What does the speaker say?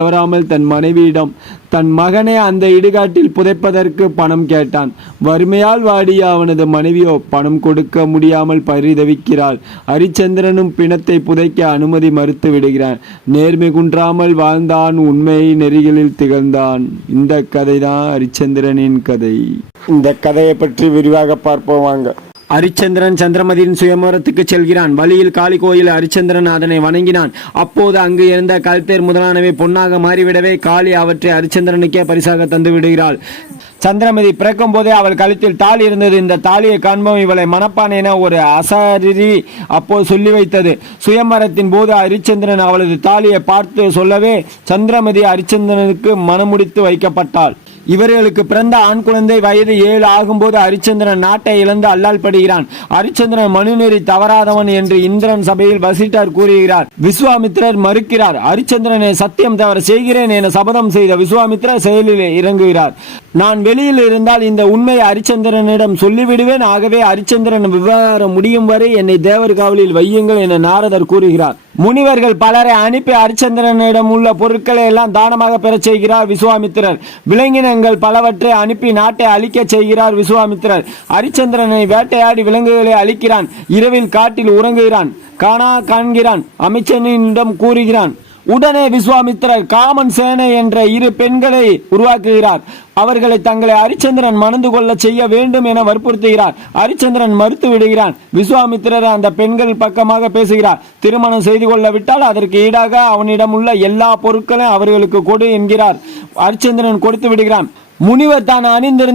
தவறாமல் தன் மனைவியிடம் தன் மகனை அந்த இடுகாட்டில் புதைப்பதற்கு பணம் கேட்டான். வறுமையால் வாடிய அவனது மனைவியோ பணம் கொடுக்க முடியாமல் பரிதவிக்கிறாள். ஹரிச்சந்திரனும் பிணத்தை புதைக்க அனுமதி மறுத்து விடுகிறான். நேர்மை குன்றாமல் வாழ்ந்தான், உண்மை நெறிகளில் திகழ்ந்தான். இந்த கதை தான் ஹரிச்சந்திரனின் கதை. இந்த கதையை பற்றி விரிவாக பார்ப்போம் வாங்க. ஹரிச்சந்திரன் சந்திரமதியின் சுயம்பரத்துக்கு செல்கிறான். வழியில் காளி கோயில் ஹரிச்சந்திரன் அதனை வணங்கினான். அப்போது அங்கு இருந்த கல்தேர் முதலானவை பொன்னாக மாறிவிடவே காளி அவற்றை ஹரிச்சந்திரனுக்கே பரிசாக தந்து விடுகிறாள். சந்திரமதி பிறக்கும் போதே அவள் கழுத்தில் தாலி இருந்தது. இந்த தாலியை காண்போம் இவளை மணப்பான் என ஒரு அசாரி அப்போது சொல்லி வைத்தது. சுயம்பரத்தின் போது ஹரிச்சந்திரன் அவளது தாலியை பார்த்து சொல்லவே சந்திரமதி ஹரிச்சந்திரனுக்கு மணமுடித்து வைக்கப்பட்டாள். இவர்களுக்கு பிறந்த ஆண் குழந்தை வயது 7 ஆகும்போது ஹரிச்சந்திரன் நாட்டை இழந்து அல்லல் படுகிறான். ஹரிச்சந்திரன் மனுநெறி தவறாதவன் என்று இந்திரன் சபையில் வசிட்டர் கூறுகிறார். விஸ்வாமித்திரர் மறுக்கிறார். ஹரிச்சந்திரனை சத்தியம் தவற செய்கிறேன் என சபதம் செய்த விஸ்வாமித்திரர் செயலில் இறங்குகிறார். நான் வெளியில் இருந்தால் இந்த உண்மையை ஹரிச்சந்திரனிடம் சொல்லிவிடுவேன். ஆகவே ஹரிச்சந்திரன் விவகாரம் முடியும் வரை என்னை தேவர் காவலில் வையுங்கள் என நாரதர் கூறுகிறார். முனிவர்கள் பலரை அனுப்பி ஹரிச்சந்திரனிடம் உள்ள பொருட்களை எல்லாம் தானமாக பெறச் செய்கிறார் விஸ்வாமித்திரர். விலங்கினங்கள் பலவற்றை அனுப்பி நாட்டை அழிக்க செய்கிறார் விஸ்வாமித்திரர். ஹரிச்சந்திரனை வேட்டையாடி விலங்குகளை அழிக்கிறான். இரவில் காட்டில் உறங்குகிறான். காண்கிறான். அமைச்சனிடம் கூறுகிறான். உடனே விஸ்வாமித்திரர் காமன் சேனை என்ற 2 பெண்களை உருவாக்குகிறார். அவர்களை தங்களை ஹரிச்சந்திரன் மணந்து கொள்ள செய்ய வேண்டும் என வற்புறுத்துகிறார். ஹரிச்சந்திரன் மறுத்து விடுகிறான். விஸ்வாமித்திரர் அந்த பெண்கள் பக்கமாக பேசுகிறார். திருமணம் செய்து கொள்ள விட்டால் அதற்கு ஈடாக அவனிடம் உள்ள எல்லா பொருட்களையும் அவர்களுக்கு கொடு என்கிறார். ஹரிச்சந்திரன் கொடுத்து விடுகிறான். முனிவர் தான் அணிந்திருந்த